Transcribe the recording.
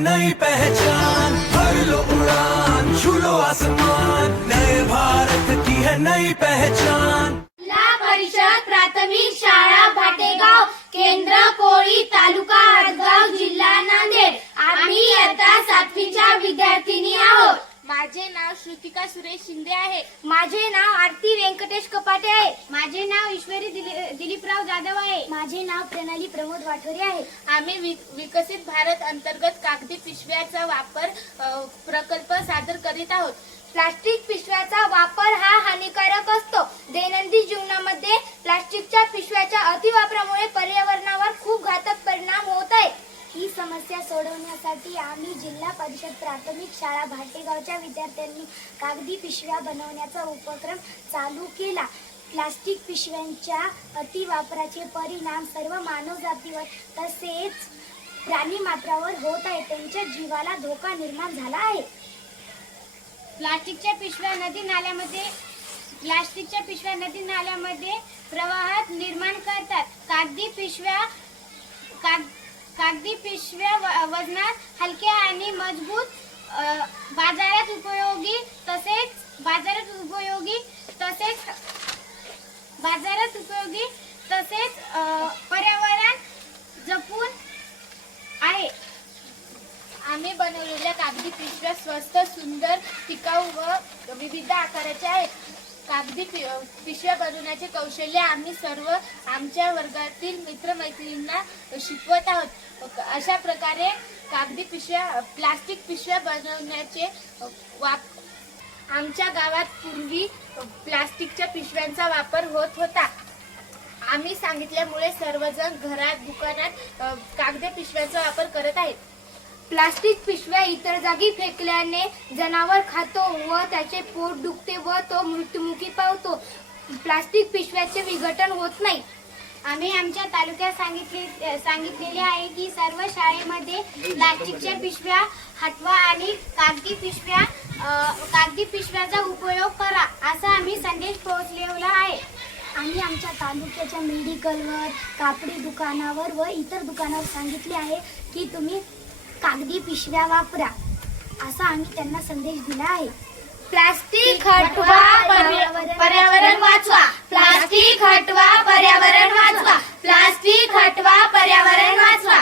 नई पहचान, भर लो उड़ान, छू लो आसमान, नए भारत की है नई पहचान। जिल्हा परिषद प्राथमिक शाळा भाटेगाव, केंद्र कोळी, तालुका हदगाव, जिल्हा नांदेड। आम्ही इयत्ता 7वीच्या विद्यार्थिनी आहोत। माझे नाव श्रुतिका सुरेश शिंदे आहे। माझे नाव आरती व्यंकटेश कपाटे आहे। माझे नाव ईश्वरी दिलीपराव जाधव आहे। माझे नाव प्रणाली प्रमोद वाठोरे आहे। आम्ही विकसित भारत अंतर्गत कागदी पिशव्याचा वापर प्रकल्प सादर करीत आहोत। प्लास्टिक पिशव्याचा वापर हा हानिकारक असतो। दैनंदिन जीवनामध्ये प्लास्टिकच्या पिशव्याच्या अतिवापरामुळे पर्यावरणावर खूप घातक परिणाम होत आहेत। ही समस्या सोडवण्यासाठी आम्ही जिल्हा परिषद प्राथमिक शाळा भाटेगावच्या विद्यार्थ्यांनी कागदी पिशव्या बनवण्याचा उपक्रम चालू केला। प्लास्टिक पिशव्यांच्या अतिवापराचे परिणाम सर्व मानवजातीवर तसेच प्राणीमात्रावर होत आहेत। त्यांच्या जीवाला धोका निर्माण झाला आहे। प्लास्टिकच्या पिशव्या नदी नाल्यामध्ये प्रवाहात निर्माण करतात। कागदी पिशव्या वजनात हलक्या आणि मजबूत, बाजारात उपयोगी तसेच पर्यावरण जपून आहे। आम्ही बनवलेल्या कागदी पिशव्या स्वस्त, सुंदर, टिकाऊ व विविध आकाराच्या आहेत। कागदी पिशव्या बनवण्याचे कौशल्य आम्ही सर्व आमच्या वर्गातील मित्रमैत्रिणींना शिकवत आहोत। अशा प्रकारे प्लास्टिक पिशव्या बनवण्याचे आमच्या गावात पूर्वी प्लास्टिकच्या पिशव्यांचा वापर होत होता। आम्ही सांगितल्यामुळे सर्वजण घरात, दुकानात कागदी पिशव्यांचा वापर करत आहेत। प्लास्टिक पिशव्या इतर जागी फेकल्याने जनावर खातो व त्याचे पोट दुखते व तो मृत्युमुखी पावतो। प्लास्टिक पिशव्याचे विघटन होत नाही। आम्ही आमच्या तालुक्यात सांगितलेले आहे की सर्व शाळेमध्ये प्लास्टिकच्या पिशव्या हटवा आणि कागदी पिशव्याचा उपयोग करा, असा आम्ही संदेश पोहोचवला आहे। आम्ही आमच्या तालुक्याच्या मेडिकलवर, कापडी दुकानावर व इतर दुकानावर सांगितले आहे की तुम्ही कागदी पिशव्या वापरा, असा आम्ही त्यांना संदेश दिला आहे। प्लास्टिक हटवा, पर्यावरण वाचवा। प्लास्टिक हटवा, पर्यावरण वाचवा। प्लास्टिक हटवा, पर्यावरण वाचवा।